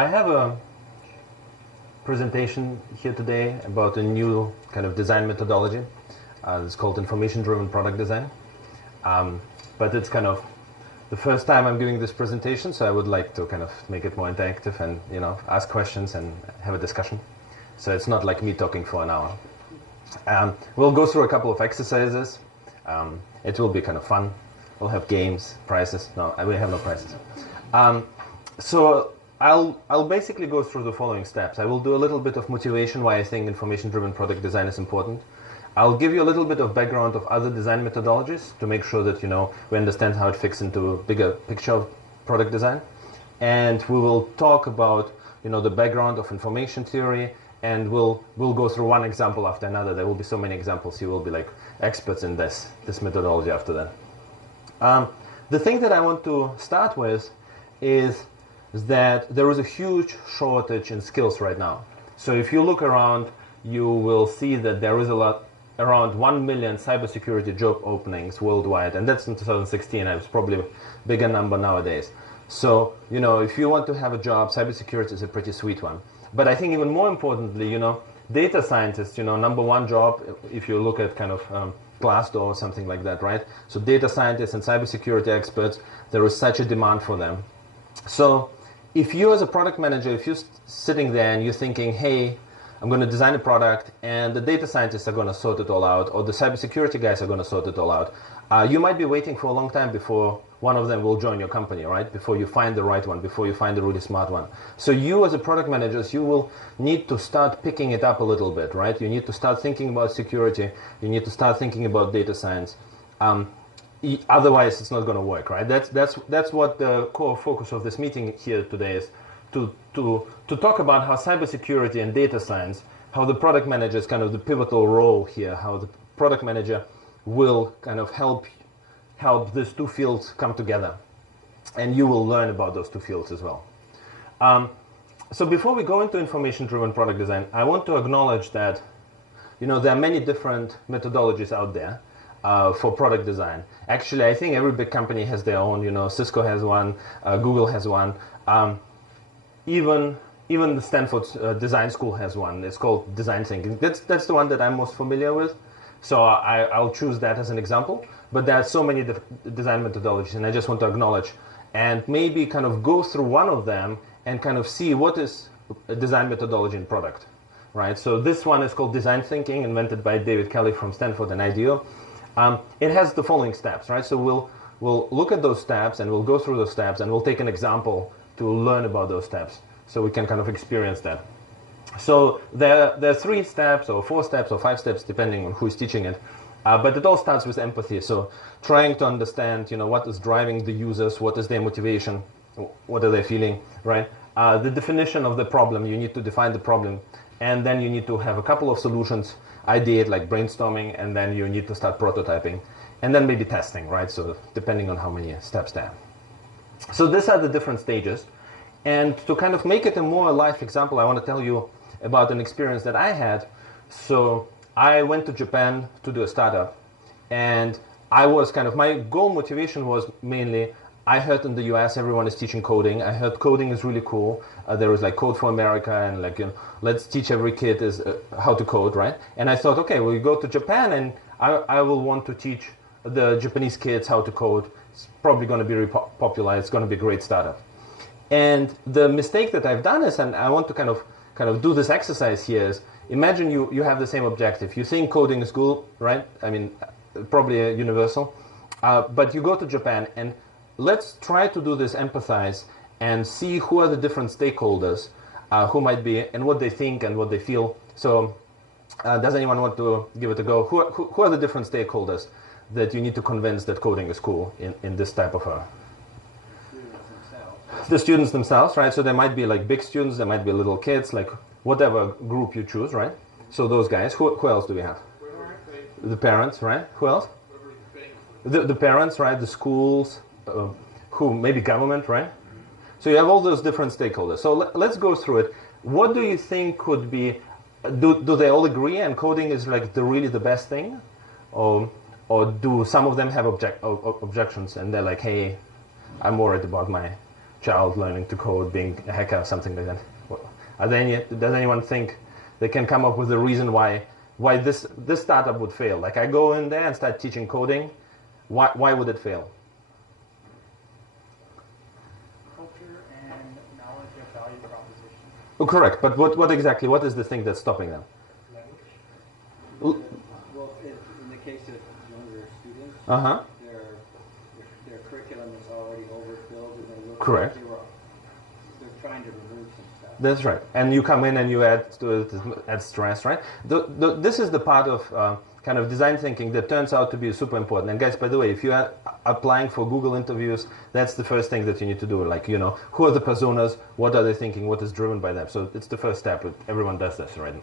I have a presentation here today about a new kind of design methodology. It's called information-driven product design. But it's kind of the first time I'm giving this presentation, so I would like to kind of make it more interactive and ask questions and have a discussion. So it's not like me talking for an hour. We'll go through a couple of exercises. It will be kind of fun. We'll have games, prizes. No, we have no prizes. So I'll basically go through the following steps. I will do a little bit of motivation why I think information-driven product design is important. I'll give you a little bit of background of other design methodologies to make sure that we understand how it fits into a bigger picture of product design. And we will talk about the background of information theory, and we'll go through one example after another. There will be so many examples. You will be like experts in this methodology after that. The thing that I want to start with is that there is a huge shortage in skills right now. So if you look around, you will see that there is around 1 million cybersecurity job openings worldwide, and that's in 2016, and it's probably a bigger number nowadays. So, if you want to have a job, cybersecurity is a pretty sweet one. But I think even more importantly, data scientists, number one job, if you look at kind of Glassdoor or something like that, right? So data scientists and cybersecurity experts, there is such a demand for them. So if you as a product manager, if you're sitting there and you're thinking, hey, I'm going to design a product and the data scientists are going to sort it all out, or the cybersecurity guys are going to sort it all out, you might be waiting for a long time before one of them will join your company, right? Before you find the right one, before you find the really smart one. So you as a product manager, you will need to start picking it up a little bit, right? You need to start thinking about security. You need to start thinking about data science. Otherwise, it's not going to work, right? That's what the core focus of this meeting here today is, to talk about how cybersecurity and data science, how the product manager is kind of the pivotal role here, how the product manager will kind of help these two fields come together. And you will learn about those two fields as well. So before we go into information-driven product design, I want to acknowledge that there are many different methodologies out there for product design. Actually, I think every big company has their own. Cisco has one, Google has one. Even the Stanford Design School has one. It's called design thinking. That's the one that I'm most familiar with. So I'll choose that as an example. But there are so many design methodologies, and I just want to acknowledge and maybe kind of go through one of them and kind of see what is a design methodology in product, right? So this one is called design thinking, invented by David Kelly from Stanford and IDEO. It has the following steps, right? So we'll look at those steps and we'll go through those steps and we'll take an example to learn about those steps so we can kind of experience that. So there are 3 steps or 4 steps or 5 steps depending on who is teaching it. But it all starts with empathy. So trying to understand, what is driving the users, what is their motivation, what are they feeling, right? The definition of the problem, you need to define the problem, and then you need to have a couple of solutions, ideate like brainstorming, and then you need to start prototyping, and then maybe testing, right? So depending on how many steps there. So these are the different stages. And to kind of make it a more live example, I want to tell you about an experience that I had. So I went to Japan to do a startup, and I was my goal motivation was mainly, I heard in the US everyone is teaching coding. I heard coding is really cool. There was like Code for America and let's teach every kid how to code, right? And I thought, okay, well, you go to Japan and I will want to teach the Japanese kids how to code. It's probably going to be really popular. It's going to be a great startup. And the mistake that I've done is, and I want to kind of do this exercise here, is imagine you have the same objective. You think coding is cool, right? I mean, probably universal. But you go to Japan, and let's try to do this empathize and see who are the different stakeholders who might be, and what they think and what they feel. So does anyone want to give it a go? Who are the different stakeholders that you need to convince that coding is cool in this type of a... The students themselves, right? So there might be like big students, there might be little kids, like whatever group you choose, right? So those guys. Who else do we have? The parents, right? Who else? The parents, right? The schools, who maybe government, right? So you have all those different stakeholders. So let's go through it. What do you think could be? Do they all agree and coding is like really the best thing, or do some of them have objections and they're like, hey, I'm worried about child learning to code, being a hacker, or something like that. Does anyone think they can come up with a reason why this startup would fail? Like I go in there and start teaching coding, why would it fail? Culture and knowledge of value proposition. Oh, correct. But what exactly? What is the thing that's stopping them? Language. Well, in the case of younger students, Uh-huh. their curriculum is already overfilled, and they look Correct. like they're trying to remove some stuff. That's right. And you come in and you add stress, right? This is the part of kind of design thinking that turns out to be super important. And guys, by the way, if you are applying for Google interviews, that's the first thing that you need to do. Like, who are the personas? What are they thinking? What is driven by them? So it's the first step. Everyone does this, right?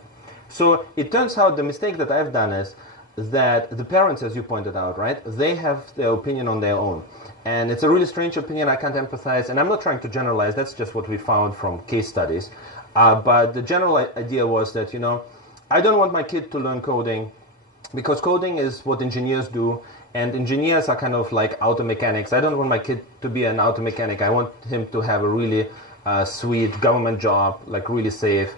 So it turns out the mistake that I've done is that the parents, as you pointed out, right, they have their opinion on their own. And it's a really strange opinion. I can't empathize. And I'm not trying to generalize. That's just what we found from case studies. But the general idea was that, I don't want my kid to learn coding because coding is what engineers do. And engineers are kind of like auto mechanics. I don't want my kid to be an auto mechanic. I want him to have a really sweet government job, like really safe.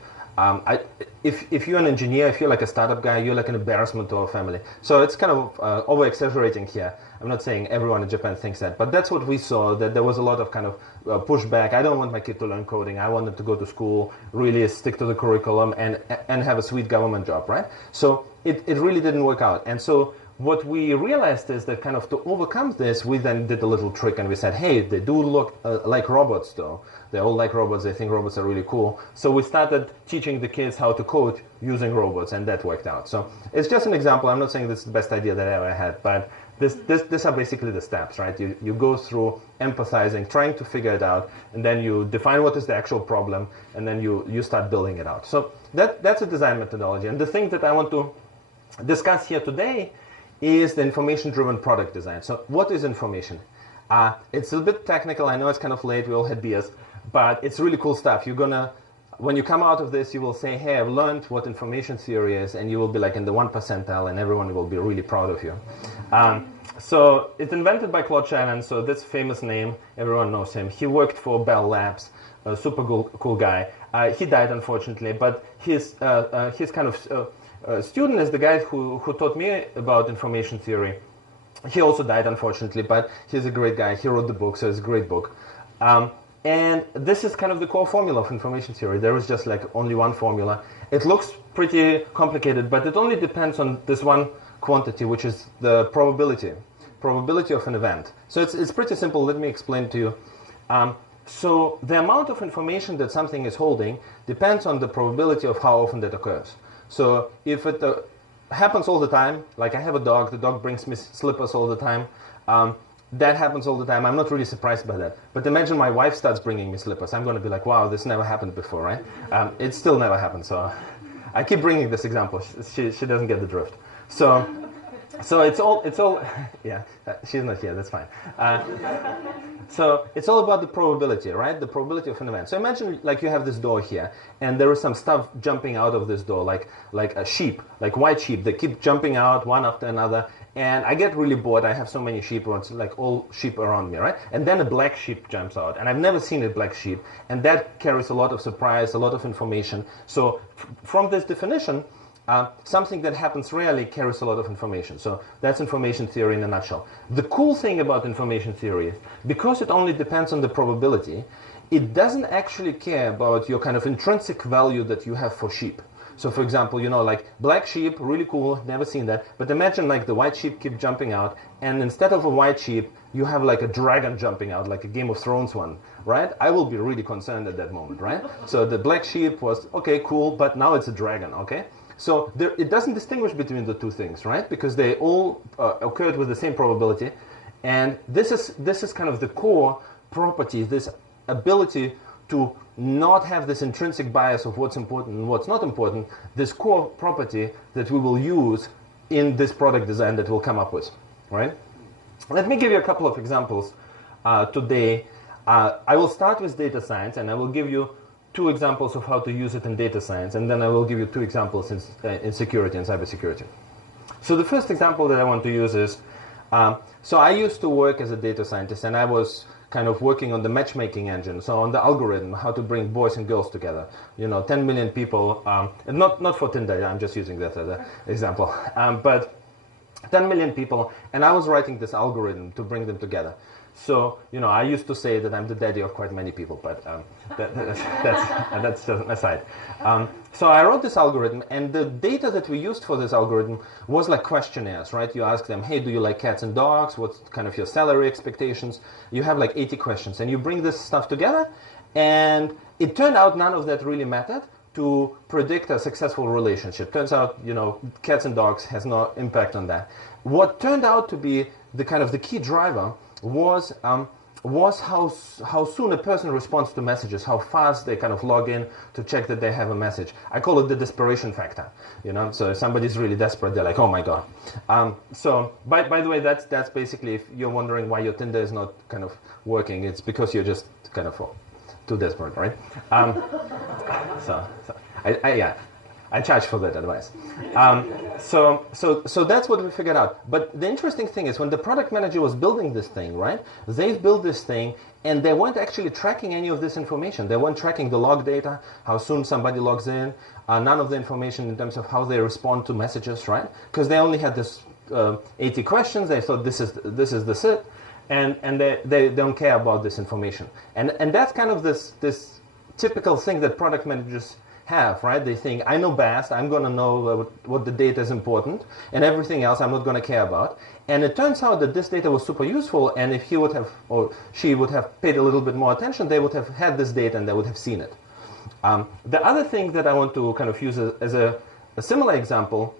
If you're an engineer, if you're like a startup guy, you're like an embarrassment to our family. So it's kind of over-exaggerating here. I'm not saying everyone in Japan thinks that, but that's what we saw, that there was a lot of kind of pushback. I don't want my kid to learn coding. I want them to go to school, really stick to the curriculum, and have a sweet government job, right? So it really didn't work out. And so what we realized is that kind of to overcome this, we then did a little trick and we said, hey, they do look like robots though. They all like robots. They think robots are really cool. So we started teaching the kids how to code using robots, and that worked out. So it's just an example. I'm not saying this is the best idea that I ever had, but these are basically the steps, right? You go through empathizing, trying to figure it out, and then you define what is the actual problem, and then you start building it out. So that's a design methodology. And the thing that I want to discuss here today is the information-driven product design. So what is information? It's a bit technical. I know it's kind of late. We all had beers. But it's really cool stuff. When you come out of this, you will say, hey, I've learned what information theory is, and you will be like in the 1 percentile, and everyone will be really proud of you. So it's invented by Claude Shannon, so this famous name, everyone knows him. He worked for Bell Labs, a super cool guy. He died, unfortunately, but his kind of student is the guy who taught me about information theory. He also died, unfortunately, but he's a great guy. He wrote the book, so it's a great book. And this is kind of the core formula of information theory. There is just like only one formula. It looks pretty complicated, but it only depends on this one quantity, which is the probability of an event. So it's pretty simple. Let me explain to you. So the amount of information that something is holding depends on the probability of how often that occurs. So if it happens all the time, like I have a dog, the dog brings me slippers all the time, that happens all the time. I'm not really surprised by that. But imagine my wife starts bringing me slippers. I'm going to be like, wow, this never happened before, right? It still never happened. So I keep bringing this example. She doesn't get the drift. So it's all yeah, she's not here. That's fine. So it's all about the probability, right? The probability of an event. So imagine like you have this door here, and there is some stuff jumping out of this door, like a sheep, like white sheep. They keep jumping out one after another. And I get really bored. I have so many sheep, like all sheep around me, right? And then a black sheep jumps out, and I've never seen a black sheep, and that carries a lot of surprise, a lot of information. So from this definition, something that happens rarely carries a lot of information. So that's information theory in a nutshell. The cool thing about information theory is because it only depends on the probability, it doesn't actually care about your kind of intrinsic value that you have for sheep. So for example, like black sheep, really cool, never seen that. But imagine like the white sheep keep jumping out, and instead of a white sheep, you have like a dragon jumping out, like a Game of Thrones one, right? I will be really concerned at that moment, right? So the black sheep was, okay, cool, but now it's a dragon, okay? So it doesn't distinguish between the two things, right? Because they all occurred with the same probability. And this is kind of the core property, this ability to not have this intrinsic bias of what's important and what's not important, this core property that we will use in this product design that we'll come up with, right? Let me give you a couple of examples today. I will start with data science, and I will give you 2 examples of how to use it in data science, and then I will give you 2 examples in security and cybersecurity. So the first example that I want to use is, so I used to work as a data scientist, and I was kind of working on the matchmaking engine, so on the algorithm, how to bring boys and girls together. 10 million people, not for Tinder, I'm just using that as an example, but 10 million people, and I was writing this algorithm to bring them together. So, I used to say that I'm the daddy of quite many people, but that's just an aside. So I wrote this algorithm, and the data that we used for this algorithm was like questionnaires, right? You ask them, hey, do you like cats and dogs? What's kind of your salary expectations? You have like 80 questions, and you bring this stuff together, and it turned out none of that really mattered to predict a successful relationship. Turns out, cats and dogs has no impact on that. What turned out to be the key driver was how soon a person responds to messages, how fast they kind of log in to check that they have a message. I call it the desperation factor. So if somebody's really desperate, they're like, oh my god. So by the way, that's basically, if you're wondering why your Tinder is not kind of working, it's because you're just kind of too desperate, right? So I charge for that advice. So that's what we figured out. But the interesting thing is, when the product manager was building this thing, right? They built this thing, and they weren't actually tracking any of this information. They weren't tracking the log data, how soon somebody logs in, none of the information in terms of how they respond to messages, right? Because they only had this 80 questions. They thought this is the sit, and they don't care about this information. And that's kind of this typical thing that product managers have, right? They think, I know best, I'm going to know what the data is important, and everything else I'm not going to care about. And it turns out that this data was super useful, and if he would have, or she would have paid a little bit more attention, they would have had this data and they would have seen it. The other thing that I want to kind of use as a similar example,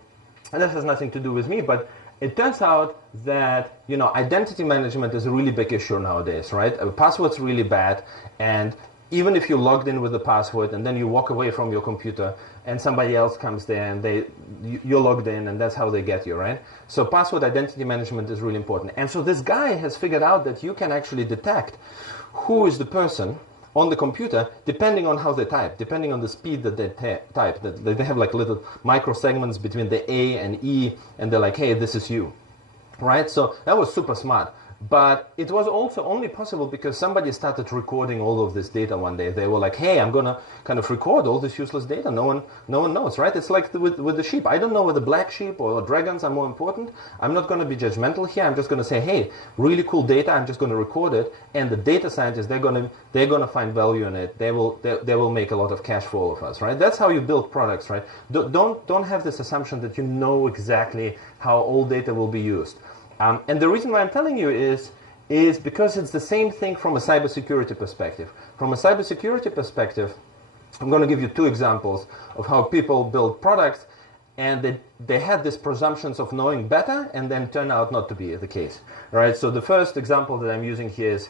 and this has nothing to do with me, but it turns out that identity management is a really big issue nowadays, right? A password's really bad, and even if you logged in with the password and then you walk away from your computer and somebody else comes there and you're logged in, and that's how they get you, right? So password identity management is really important. And so this guy has figured out that you can actually detect who is the person on the computer depending on how they type, depending on the speed that they type. That they have like little micro segments between the A and E, and they're like, hey, this is you, right? So that was super smart. But it was also only possible because somebody started recording all of this data one day. They were like, hey, I'm going to kind of record all this useless data. No one knows, right? It's like with the sheep. I don't know whether black sheep or dragons are more important. I'm not going to be judgmental here. I'm just going to say, hey, really cool data. I'm just going to record it. And the data scientists, they're going to find value in it. They will make a lot of cash for all of us, right? That's how you build products, right? Don't have this assumption that you know exactly how all data will be used. And the reason why I'm telling you is because it's the same thing from a cybersecurity perspective. From a cybersecurity perspective, I'm going to give you two examples of how people build products, and they had these presumptions of knowing better, and then turn out not to be the case. Right? So the first example that I'm using here is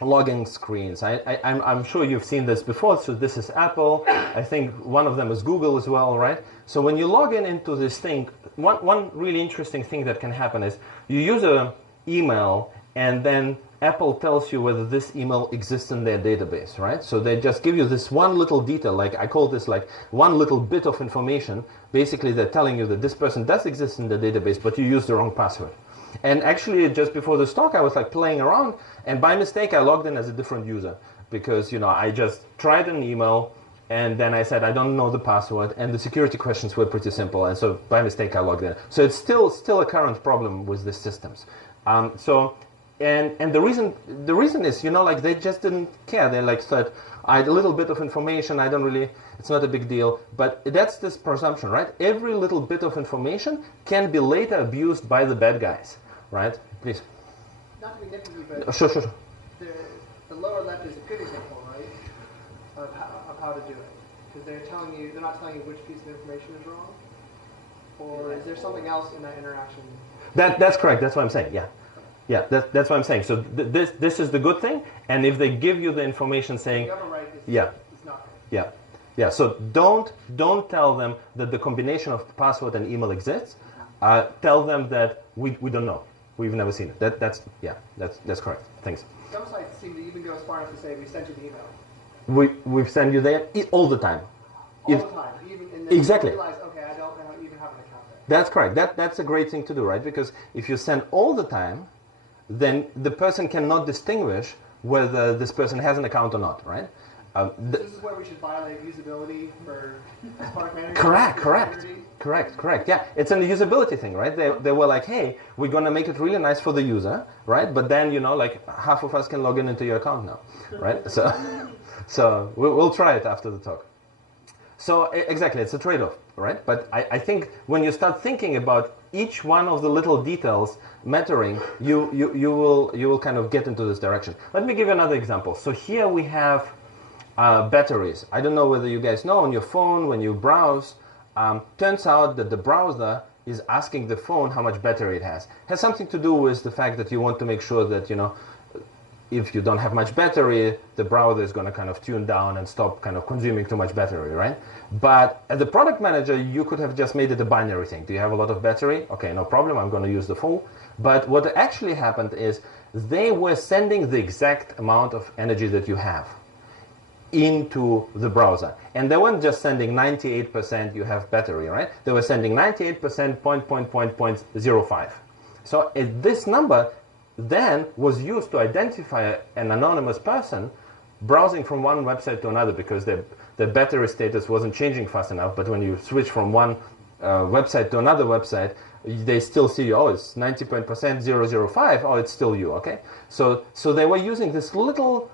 login screens. I'm sure you've seen this before. So this is Apple. I think one of them is Google as well, right? So when you log into this thing, one really interesting thing that can happen is you use an email, and then Apple tells you whether this email exists in their database, right? So they just give you this one little detail, like I call this like one little bit of information. Basically, they're telling you that this person does exist in the database, but you used the wrong password. And actually, just before this talk, I was like playing around, and by mistake, I logged in as a different user because I just tried an email, and then I said I don't know the password, and the security questions were pretty simple, and so by mistake I logged in. So it's still a current problem with the systems. And the reason is like they just didn't care. They like said, I had a little bit of information. It's not a big deal. But that's this presumption, right? Every little bit of information can be later abused by the bad guys, right? Please. Not to be nitpicky, but Sure. the lower left is a good example, right, of how to do it. Because they're not telling you which piece of information is wrong, or is there something else in that interaction? That's correct. That's what I'm saying. Yeah, that's what I'm saying. So this is the good thing, and if they give you the information saying, the other right is not right. Yeah. So don't tell them that the combination of password and email exists. Tell them that we don't know. We've never seen it. That's correct. Thanks. Some sites seem to even go as far as to say we sent you the email. We've sent you there all the time. All the time. And then Exactly. you realize, okay, I don't even have an account there. That's correct. That's a great thing to do, right? Because if you send all the time, then the person cannot distinguish whether this person has an account or not, right? This is where we should violate usability for product managers. Correct. Yeah, it's a usability thing, right? They were like, hey, we're gonna make it really nice for the user, right? But then like half of us can log into your account now, right? So we'll try it after the talk. So exactly, it's a trade-off, right? But I think when you start thinking about each one of the little details mattering, you will kind of get into this direction. Let me give you another example. So here we have batteries. I don't know whether you guys know, on your phone when you browse, turns out that the browser is asking the phone how much battery it has. It has something to do with the fact that you want to make sure that, if you don't have much battery, the browser is going to kind of tune down and stop kind of consuming too much battery, right? But as the product manager, you could have just made it a binary thing. Do you have a lot of battery? Okay, no problem, I'm going to use the full. But what actually happened is they were sending the exact amount of energy that you have into the browser. And they weren't just sending 98% you have battery, right? They were sending 98% 0.05. So this number then was used to identify an anonymous person browsing from one website to another because their battery status wasn't changing fast enough. But when you switch from one website to another website, they still see you. Oh, it's 90% 005. Oh, it's still you. Okay. So they were using this little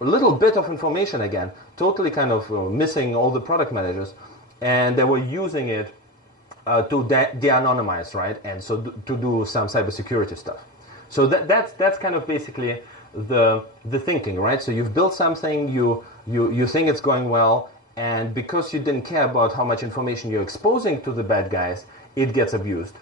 bit of information again, totally kind of missing all the product managers, and they were using it to de-anonymize, right? And so to do some cybersecurity stuff. So that's kind of basically the thinking, right? So you've built something, you think it's going well, and because you didn't care about how much information you're exposing to the bad guys, it gets abused.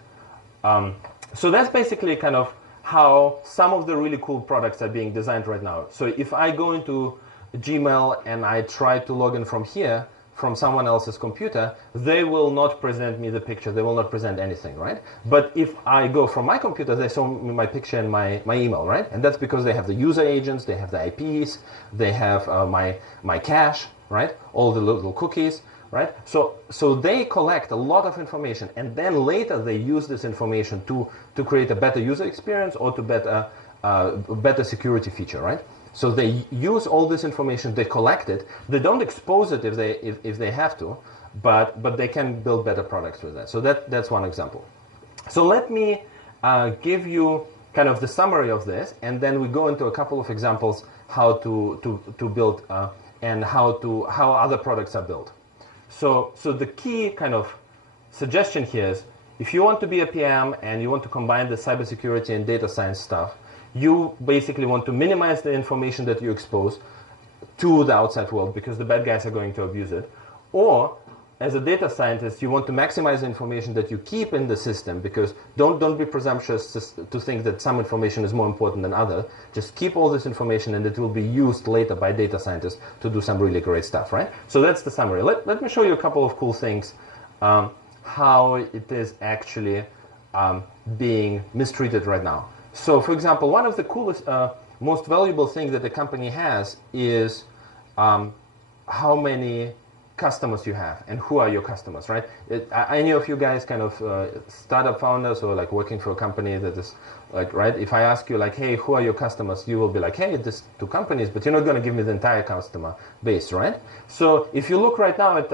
So that's basically kind of how some of the really cool products are being designed right now. So if I go into Gmail and I try to log in from here, from someone else's computer, they will not present me the picture. They will not present anything, right? But if I go from my computer, they show me my picture and my email, right? And that's because they have the user agents, they have the IPs, they have my cache, right? All the little cookies, right? So they collect a lot of information, and then later they use this information to create a better user experience or to better security feature, right? So they use all this information, they collect it. They don't expose it if they have to, but they can build better products with that. So that's one example. So let me give you kind of the summary of this, and then we go into a couple of examples how to build and how other products are built. So the key kind of suggestion here is, if you want to be a PM and you want to combine the cybersecurity and data science stuff, you basically want to minimize the information that you expose to the outside world because the bad guys are going to abuse it. Or, as a data scientist, you want to maximize the information that you keep in the system because don't be presumptuous to think that some information is more important than other. Just keep all this information and it will be used later by data scientists to do some really great stuff, right? So that's the summary. Let me show you a couple of cool things, how it is actually being mistreated right now. So, for example, one of the coolest, most valuable things that the company has is how many customers you have and who are your customers, right? Any of you guys kind of startup founders or like working for a company that is like, right? If I ask you like, hey, who are your customers? You will be like, hey, this 2 companies, but you're not going to give me the entire customer base, right? So if you look right now at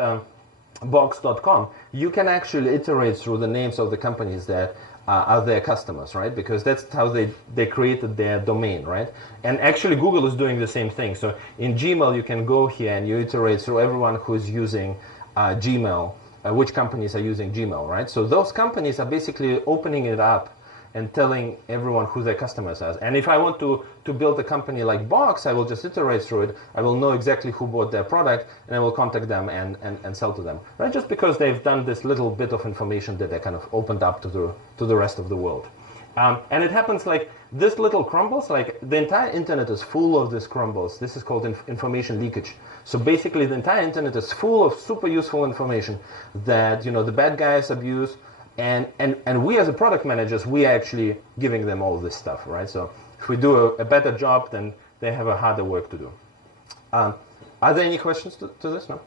box.com, you can actually iterate through the names of the companies that are their customers, right? Because that's how they created their domain, right? And actually Google is doing the same thing. So in Gmail, you can go here and you iterate through everyone who's using Gmail, which companies are using Gmail, right? So those companies are basically opening it up and telling everyone who their customers are. And if I want to build a company like Box, I will just iterate through it. I will know exactly who bought their product, and I will contact them and sell to them, right? Just because they've done this little bit of information that they kind of opened up to the rest of the world. And it happens like this little crumbles, like the entire internet is full of these crumbles. This is called information leakage. So basically the entire internet is full of super useful information that, the bad guys abuse. And we as a product managers, we are actually giving them all this stuff, right? So if we do a better job, then they have a harder work to do. Are there any questions to this? No?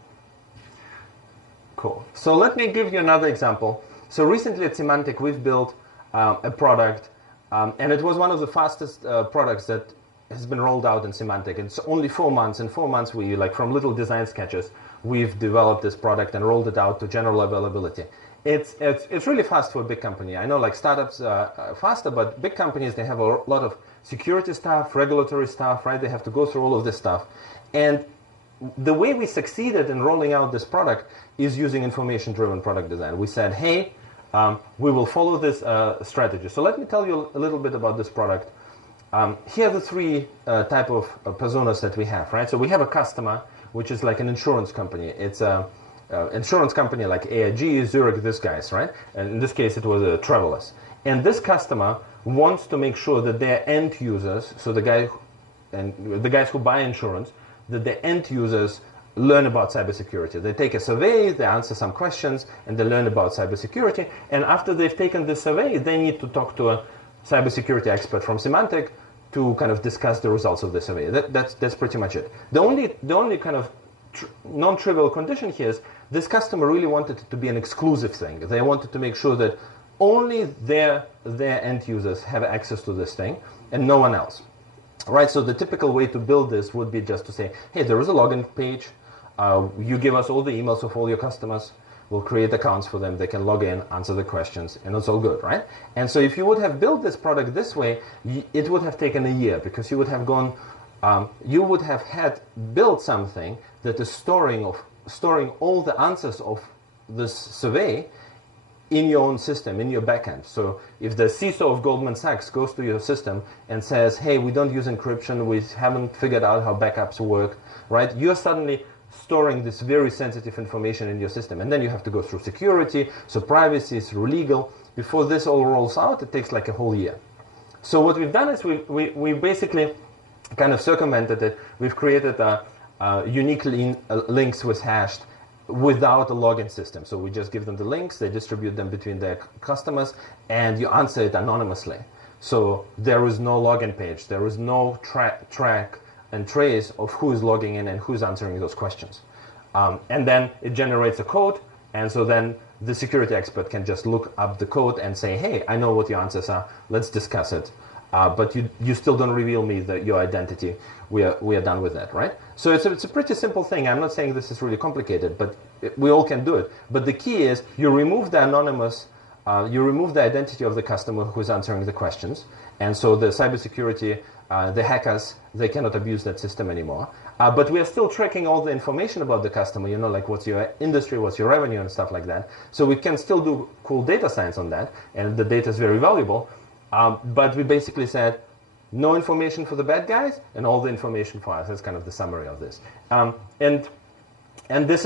Cool. So let me give you another example. So recently at Symantec, we've built a product And it was one of the fastest products that has been rolled out in Symantec. It's only 4 months. In 4 months, we, like, from little design sketches, we've developed this product and rolled it out to general availability. It's really fast for a big company. I know, like, startups are faster, but big companies, they have a lot of security stuff, regulatory stuff, right? They have to go through all of this stuff. And the way we succeeded in rolling out this product is using information-driven product design. We said, hey, we will follow this strategy. So let me tell you a little bit about this product. Here are the three type of personas that we have, right? So we have a customer, which is like an insurance company. It's a insurance company like AIG, Zurich, these guys, right? And in this case, it was Travelers. And this customer wants to make sure that their end users, so the guys who buy insurance, that the end users learn about cybersecurity. They take a survey, they answer some questions, and they learn about cybersecurity. And after they've taken the survey, they need to talk to a cybersecurity expert from Symantec to kind of discuss the results of the survey. That's pretty much it. The only kind of non-trivial condition here is this customer really wanted it to be an exclusive thing. They wanted to make sure that only their end users have access to this thing and no one else. Right, so the typical way to build this would be just to say, hey, there is a login page. You give us all the emails of all your customers. We'll create accounts for them. They can log in, answer the questions, and it's all good, right? And so if you would have built this product this way, it would have taken a year, because you would have had built something that is storing all the answers of this survey in your own system, in your backend. So if the CISO of Goldman Sachs goes to your system and says, hey, we don't use encryption, we haven't figured out how backups work, right? You're suddenly storing this very sensitive information in your system. And then you have to go through security, so privacy, through legal. Before this all rolls out, it takes like a whole year. So what we've done is we basically kind of circumvented it. We've created unique links with hashed without a login system. So we just give them the links, they distribute them between their customers, and you answer it anonymously. So there is no login page, there is no track and trace of who is logging in and who's answering those questions. And then it generates a code, and so then the security expert can just look up the code and say, hey, I know what your answers are, let's discuss it. But you still don't reveal me your identity. We are done with that, right? So it's a pretty simple thing. I'm not saying this is really complicated, but we all can do it. But the key is you remove the anonymous, you remove the identity of the customer who is answering the questions, and so the cybersecurity, the hackers, they cannot abuse that system anymore. But we are still tracking all the information about the customer, you know, like what's your industry, what's your revenue, and stuff like that. So we can still do cool data science on that, and the data is very valuable. But we basically said no information for the bad guys and all the information for us. That's kind of the summary of this. And this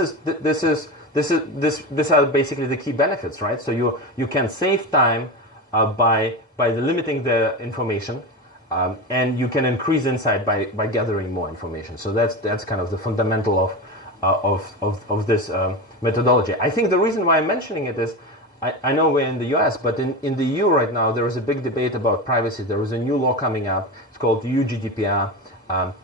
are basically the key benefits, right? So you can save time by limiting the information, and you can increase insight by gathering more information. So that's kind of the fundamental of this methodology. I think the reason why I'm mentioning it is, I know we're in the US, but in the EU right now, there is a big debate about privacy. There is a new law coming up. It's called EU GDPR.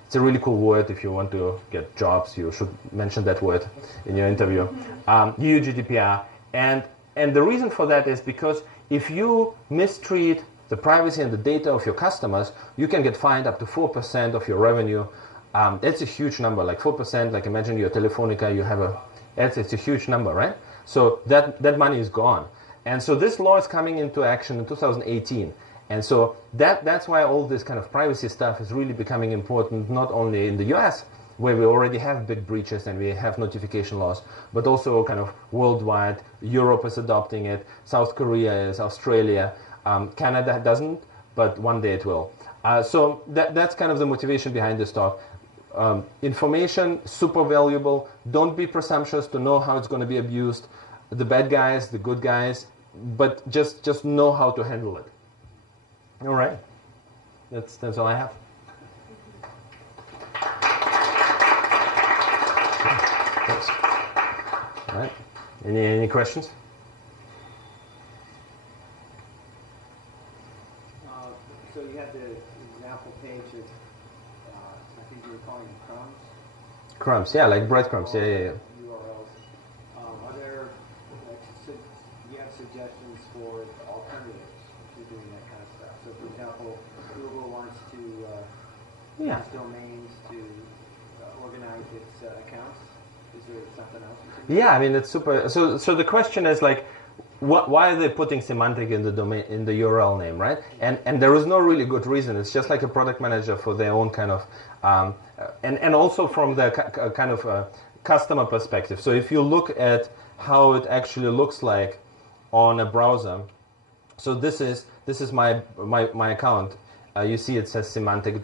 It's a really cool word. If you want to get jobs, you should mention that word in your interview. EU GDPR. And the reason for that is because if you mistreat the privacy and the data of your customers, you can get fined up to 4% of your revenue. That's a huge number, like 4%. Like imagine you're Telefonica, you have it's a huge number, right? So that money is gone. And so this law is coming into action in 2018. And so that's why all this kind of privacy stuff is really becoming important, not only in the US, where we already have big breaches and we have notification laws, but also kind of worldwide. Europe is adopting it, South Korea is, Australia, Canada doesn't, but one day it will. So that's kind of the motivation behind this talk. Information, super valuable. Don't be presumptuous to know how it's going to be abused. The bad guys, the good guys, but just know how to handle it. All right, that's all I have. Thanks. All right. Any questions? So you have the example page of, I think you were calling them crumbs. Crumbs, yeah, like breadcrumbs, yeah. URLs. Are there, like, you have suggestions for alternatives to doing that kind of stuff? So for Yeah. use domains to organize its accounts? Is there something else? You can do? Yeah, I mean it's super. So the question is like, why are they putting Symantec in the domain in the URL name, right? And there is no really good reason. It's just like a product manager for their own kind of, and also from the kind of customer perspective. So if you look at how it actually looks like on a browser, so this is my account. You see it says Symantec,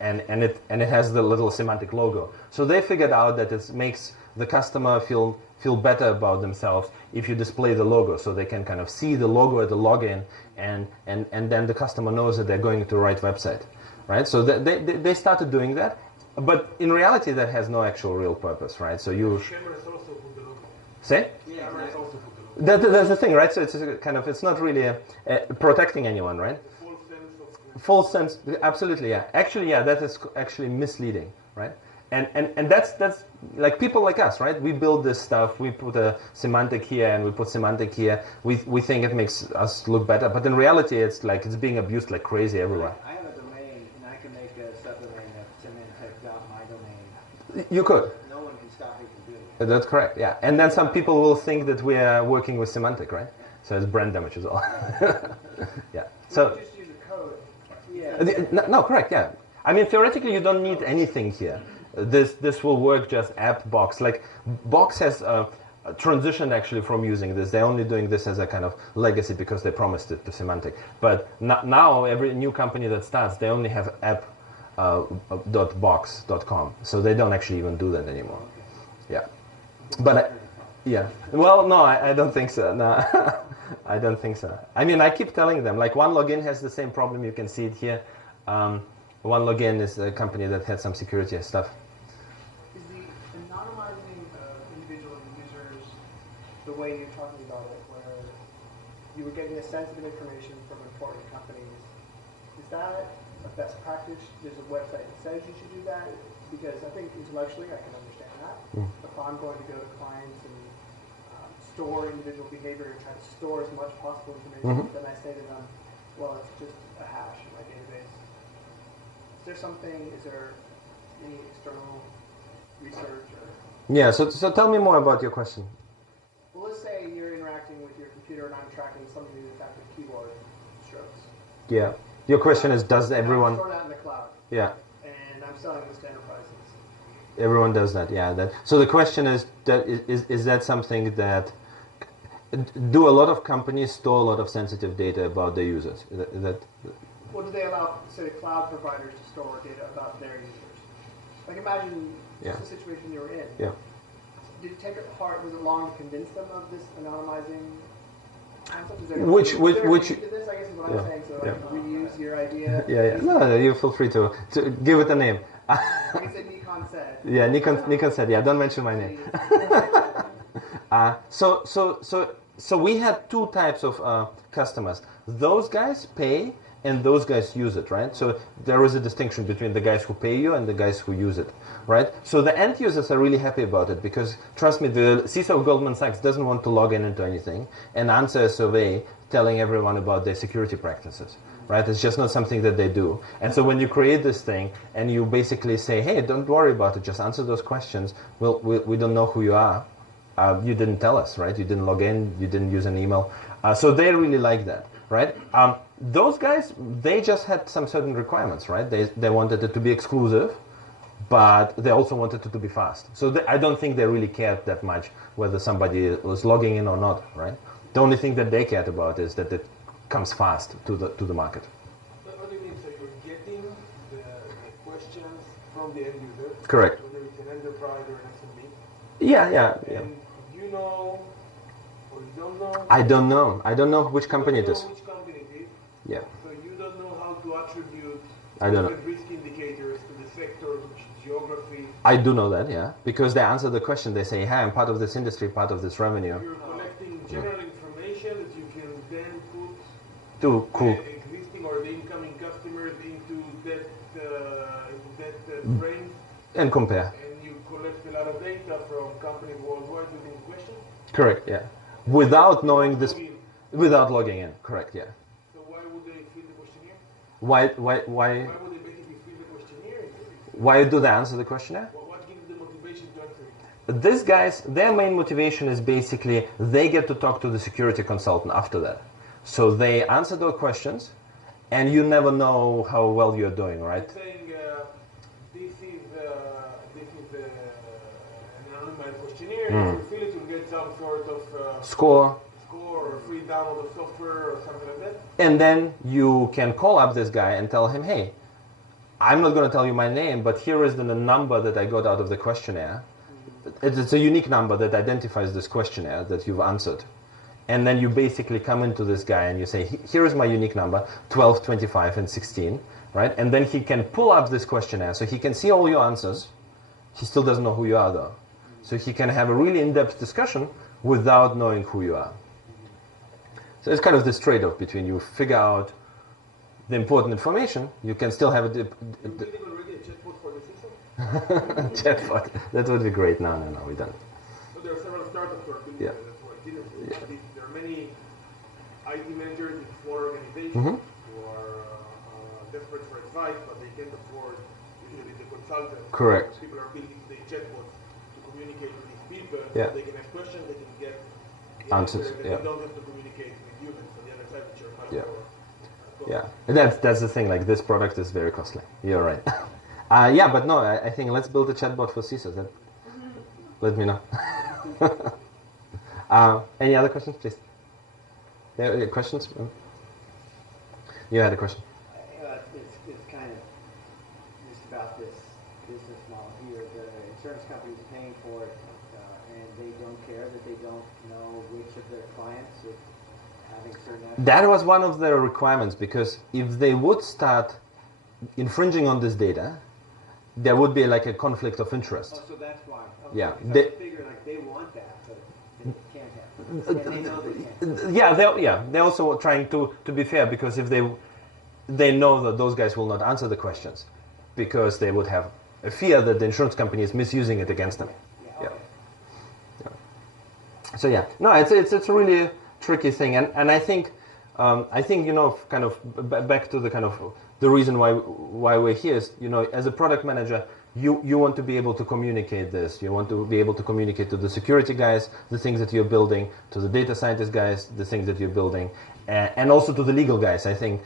and it has the little Symantec logo. So they figured out that it makes the customer feel better about themselves if you display the logo, so they can kind of see the logo at the login, and then the customer knows that they're going to the right website, right? So they started doing that, but in reality that has no actual real purpose, right? So you Cameras also put the logo. say Yeah, Cameras exactly. also put the logo. that's the thing, right? So it's a kind of, it's not really protecting anyone, right? Full sense of Full sense, absolutely, yeah. Actually, yeah, that is actually misleading, right? And that's like people like us, right? We build this stuff. We put a Symantec here and we put Symantec here. We think it makes us look better, but in reality, it's like it's being abused like crazy everywhere. I have a domain, and I can make a subdomain of Symantec.mydomain. You could. No one can stop me from doing it. That's correct, yeah. And then some people will think that we are working with Symantec, right? So it's brand damage as well. Yeah. So just use a code. Yeah. no, correct, yeah. I mean, theoretically, you don't need anything here. This will work just app Box. Like Box has transitioned actually from using this. They're only doing this as a kind of legacy because they promised it to Symantec. But now every new company that starts, they only have app .box.com. So they don't actually even do that anymore. Yeah. But yeah. Well, no, I don't think so. No, I don't think so. I mean, I keep telling them, like OneLogin has the same problem. You can see it here. OneLogin is a company that had some security stuff. Is the anonymizing of individual users the way you're talking about it, where you were getting a sensitive information from important companies? Is that a best practice? There's a website that says you should do that? Because I think intellectually I can understand that. If I'm going to go to clients and store individual behavior and try to store as much possible information, then I say to them, well, it's just a hash in my database. Is there something, is there any external research or? Yeah, so tell me more about your question. Well, let's say you're interacting with your computer and I'm tracking some of the effective keyboard strokes. Yeah. Your question is, does And I everyone... store that in the cloud. Yeah. And I'm selling this to enterprises. Everyone does that, yeah. So the question is that something that... Do a lot of companies store a lot of sensitive data about their users? Well, do they allow, say, cloud providers to store data about their users? Like imagine just the situation you were in. Yeah. Did it take it hard, was it long to convince them of this anonymizing concept? Is there Which- is there a which- need to this, I guess is what yeah, I'm saying, so yeah. I can reuse your idea. Yeah. No, you feel free to give it a name. Like I said, Nikon said. Yeah, Nikon said, yeah, don't mention my name. So we had two types of customers. Those guys pay and those guys use it, right? So there is a distinction between the guys who pay you and the guys who use it, right? So the end users are really happy about it because, trust me, the CISO of Goldman Sachs doesn't want to log in into anything and answer a survey telling everyone about their security practices, right? It's just not something that they do. And so when you create this thing and you basically say, hey, don't worry about it, just answer those questions, we don't know who you are. You didn't tell us, right? You didn't log in, you didn't use an email. So they really like that, right? Those guys, they just had some certain requirements, right? They wanted it to be exclusive, but they also wanted it to be fast. So I don't think they really cared that much whether somebody was logging in or not, right? The only thing that they cared about is that it comes fast to the market. What do you mean? So you're getting the questions from the end user? Correct. Whether it's an enterprise or an SMB? Yeah. And you know, or you don't know? I don't know. I don't know which company it You is. don't know which company it is. Yeah. So you don't know how to attribute I don't know. different risk indicators to the sector, to geography. I do know that, yeah. Because they answer the question. They say, hey, I'm part of this industry, part of this revenue. You're collecting general information that you can then put Too cool. the existing or the incoming customers into that frame, And compare. and you collect a lot of data from companies worldwide within the question. Correct, yeah. Without knowing this, Login. without logging in. Correct, yeah. So why would they fill the questionnaire? Why? Why would they basically fill the questionnaire? Why do they answer the questionnaire? What gives the motivation to answer it? These guys, their main motivation is basically they get to talk to the security consultant after that. So they answer those questions, and you never know how well you're doing, right? It's saying this is an anonymized questionnaire. If you fill it, you'll get some sort of Score. or free download of software or something like that. And then you can call up this guy and tell him, hey, I'm not going to tell you my name, but here is the number that I got out of the questionnaire. It's a unique number that identifies this questionnaire that you've answered. And then you basically come into this guy and you say, here is my unique number, 12, 25, and 16, right? And then he can pull up this questionnaire, so he can see all your answers. He still doesn't know who you are, though. So he can have a really in-depth discussion without knowing who you are. So it's kind of this trade-off between you figure out the important information, you can still have a... You're building already a chatbot for the system? Chatbot. That would be great. No, we don't. So there are several startups who are building that. That's why I didn't. There are many IT managers in small organizations who are desperate for advice, but they can't afford usually the consultants. Correct. People are building the chatbots to communicate with these people. Yeah. So they can ask questions, they can get the Answers. answer, Yeah. They don't have to communicate with humans on the other side, which are much Yeah. more. Yeah, that's the thing. Like, this product is very costly. You're right. Yeah, but no, I think let's build a chatbot for CISOs. Let me know. Any other questions, please? Yeah, questions? You had a question. It's kind of just about this business model here. The insurance company's paying for it, and they don't care that they don't know which of their clients are having certain... That was one of the requirements, because if they would start infringing on this data, there would be like a conflict of interest. Oh, so that's why. Okay. Yeah. They figure like they want that, but they can't have it. And they know they can't. They're also trying to be fair, because if they know that those guys will not answer the questions, because they would have a fear that the insurance company is misusing it against them. Yeah. So yeah, no, it's a really tricky thing, and I think kind of back to the kind of the reason why we're here is, as a product manager, you want to be able to communicate this. You want to be able to communicate to the security guys the things that you're building, to the data scientist guys the things that you're building, and also to the legal guys. I think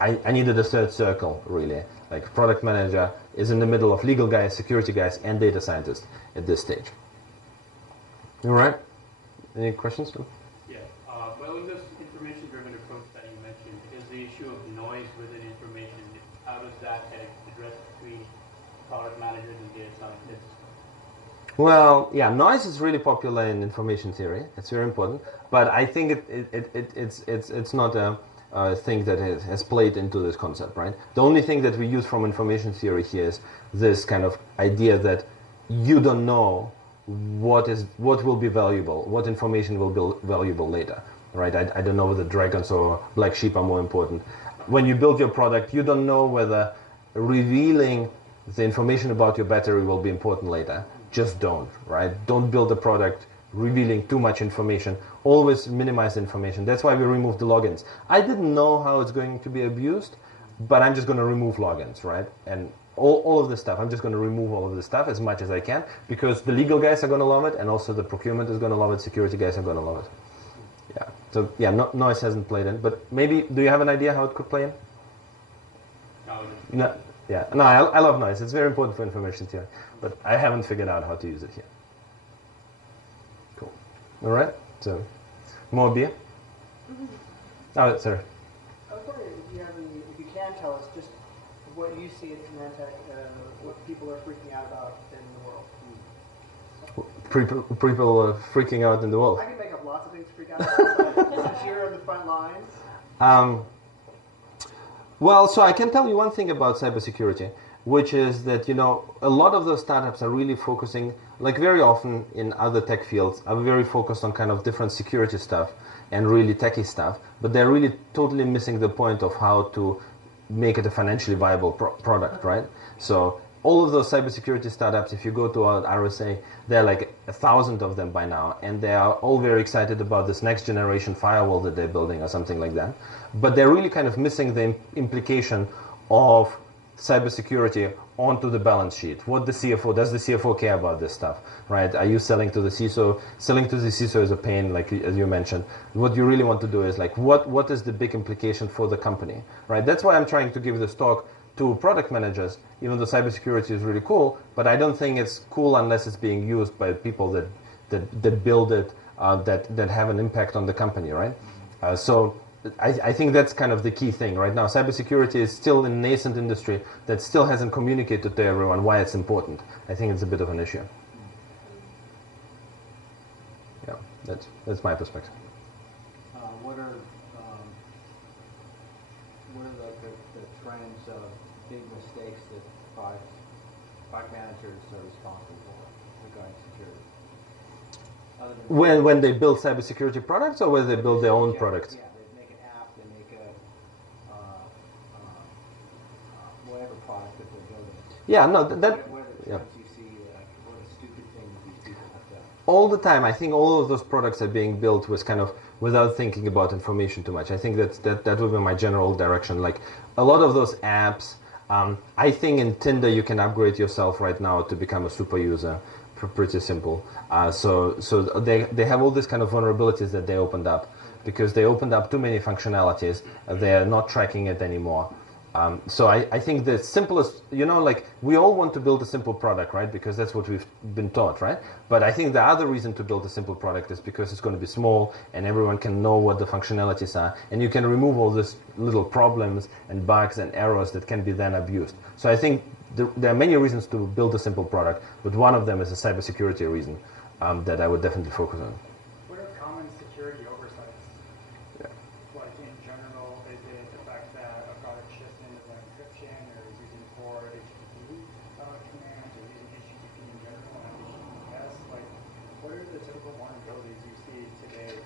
I needed a third circle, really. Like, product manager is in the middle of legal guys, security guys, and data scientists at this stage. All right? Any questions? Yeah. Well, in this information-driven approach that you mentioned, is the issue of noise within information. How does that get addressed between product managers and data scientists? Well, yeah, noise is really popular in information theory. It's very important, but I think it's not a thing that has played into this concept, right? The only thing that we use from information theory here is this kind of idea that you don't know what will be valuable, what information will be valuable later, right? I don't know whether dragons or black sheep are more important. When you build your product, you don't know whether revealing the information about your battery will be important later. Just don't, right? Don't build a product revealing too much information. Always minimize information. That's why we removed the logins. I didn't know how it's going to be abused, but I'm just going to remove logins, right? And all of this stuff, I'm just going to remove all of this stuff as much as I can, because the legal guys are going to love it, and also the procurement is going to love it, security guys are going to love it. Yeah. So yeah, noise hasn't played in, but maybe, do you have an idea how it could play in? No. Yeah. No, I love noise. It's very important for information theory, but I haven't figured out how to use it here. Cool. All right. So, more beer? Oh, sorry. I was wondering if you can tell us just what you see at Symantec, what people are freaking out about in the world. People are freaking out in the world. I can make up lots of things to freak out about, but since you're on the front lines. Well, so I can tell you one thing about cybersecurity, which is that, a lot of those startups are really focusing, like very often in other tech fields, are very focused on kind of different security stuff and really techy stuff, but they're really totally missing the point of how to make it a financially viable product, right? So all of those cybersecurity startups, if you go to our RSA, there are like 1,000 of them by now, and they are all very excited about this next generation firewall that they're building or something like that. But they're really kind of missing the implication of cybersecurity onto the balance sheet? What the CFO, does the CFO care about this stuff, right? Are you selling to the CISO? Selling to the CISO is a pain, like as you mentioned. What you really want to do is like, what is the big implication for the company, right? That's why I'm trying to give this talk to product managers, even though cybersecurity is really cool, but I don't think it's cool unless it's being used by people that build it, that have an impact on the company, right? So I think that's kind of the key thing right now. Cybersecurity is still a nascent industry that still hasn't communicated to everyone why it's important. I think it's a bit of an issue. Yeah, that's my perspective. What are like the trends of big mistakes that product managers are responsible for regarding security? Other than When they build cybersecurity products or when they build their own products? Yeah, they make an app, they make a whatever product that they're building. Yeah, no, What are the trends you see? What are the stupid things these people have done? all the time. I think all of those products are being built with kind of without thinking about information too much. I think that would be my general direction. Like a lot of those apps, I think in Tinder you can upgrade yourself right now to become a super user. Pretty simple. So they have all these kind of vulnerabilities that they opened up because they opened up too many functionalities. They're not tracking it anymore. So I think the simplest, like we all want to build a simple product, right? Because that's what we've been taught, right? But I think the other reason to build a simple product is because it's going to be small and everyone can know what the functionalities are. And you can remove all these little problems and bugs and errors that can be then abused. So I think there are many reasons to build a simple product, but one of them is a cybersecurity reason that I would definitely focus on. What are common security oversights? Yeah. Like in general, is it the fact that a product ships in with an encryption or is using forward HTTP commands or using HTTP in general and HTTPS? Like, what are the typical vulnerabilities you see today?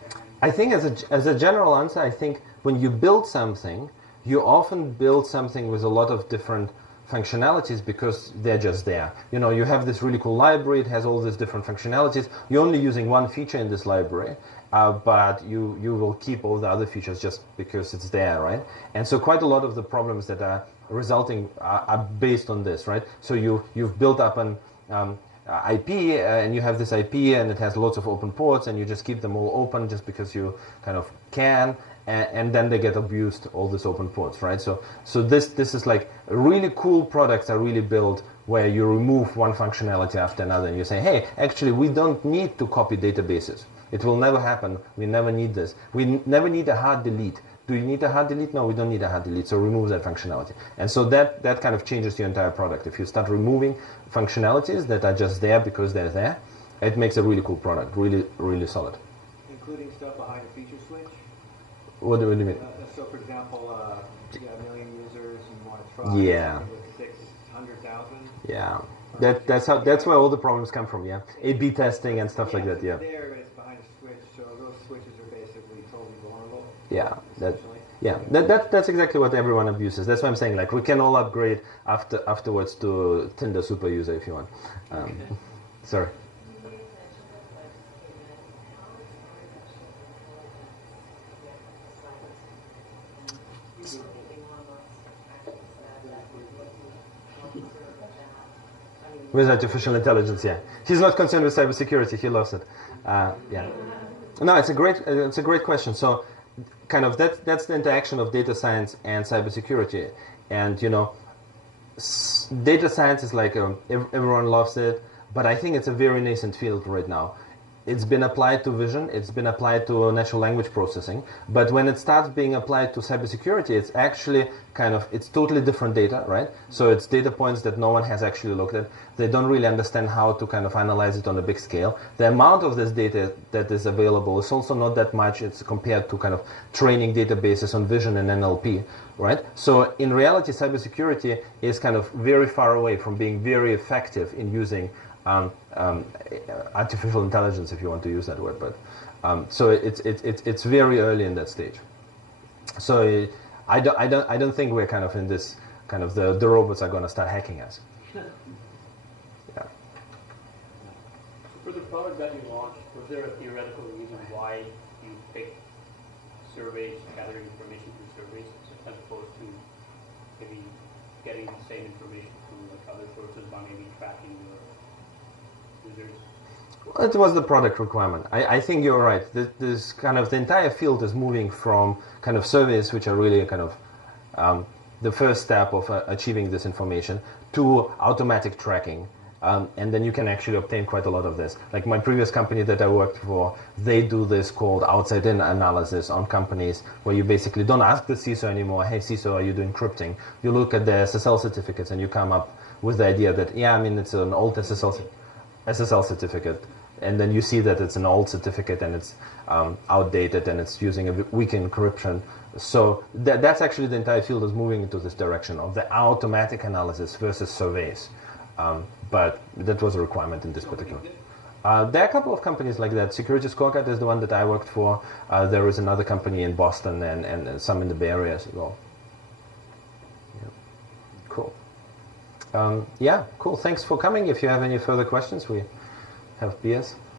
I think as a general answer, I think when you build something, you often build something with a lot of different functionalities because they're just there. You have this really cool library, it has all these different functionalities. You're only using one feature in this library, but you will keep all the other features just because it's there, right? And so quite a lot of the problems that are resulting are based on this, right? So you've built up an IP and you have this IP and it has lots of open ports and you just keep them all open just because you kind of can. And then they get abused, all these open ports, right? So this is like really cool products are really built where you remove one functionality after another and you say, hey, actually we don't need to copy databases. It will never happen. We never need this. We never need a hard delete. Do you need a hard delete? No, we don't need a hard delete. So remove that functionality. And so that kind of changes your entire product. If you start removing functionalities that are just there because they're there, it makes a really cool product, really, really solid. Including stuff behind a feature switch? What do you mean? So, for example, you got 1 million users and you want to try something with 600,000. Yeah, that's where all the problems come from. Yeah, A/B testing and stuff like that. Yeah. There, but it's behind a switch, so those switches are basically totally vulnerable. Yeah, essentially. that's exactly what everyone abuses. That's why I'm saying like we can all upgrade afterwards to Tinder super user if you want. Sorry. With artificial intelligence, yeah. He's not concerned with cybersecurity. He loves it. Yeah. No, it's a great question. So, kind of that's the interaction of data science and cybersecurity. And data science is like everyone loves it, but I think it's a very nascent field right now. It's been applied to vision, it's been applied to natural language processing, but when it starts being applied to cybersecurity, it's actually it's totally different data, right? So it's data points that no one has actually looked at. They don't really understand how to kind of analyze it on a big scale. The amount of this data that is available is also not that much. It's compared to kind of training databases on vision and NLP, right? So in reality, cybersecurity is kind of very far away from being very effective in using artificial intelligence, if you want to use that word, but so it's very early in that stage. So I don't think we're kind of in this kind of the robots are going to start hacking us. Yeah. For the product that you launched, was there a theoretical reason why you picked surveys, gathering information through surveys, as opposed to maybe getting the same information from like other sources by maybe tracking your users? It was the product requirement. I think you're right. This kind of the entire field is moving from kind of surveys, which are really kind of the first step of achieving this information, to automatic tracking. And then you can actually obtain quite a lot of this. Like my previous company that I worked for, they do this called outside-in analysis on companies, where you basically don't ask the CISO anymore, hey CISO, are you doing encrypting? You look at the SSL certificates and you come up with the idea that, yeah, I mean, it's an old SSL certificate. And then you see that it's an old certificate and it's outdated and it's using a weak encryption. So that's actually the entire field is moving into this direction of the automatic analysis versus surveys. But that was a requirement in this particular. There are a couple of companies like that. Security Scorecard is the one that I worked for. There is another company in Boston and some in the Bay Area as well. Yeah. Cool. Yeah, cool. Thanks for coming. If you have any further questions, we have beers.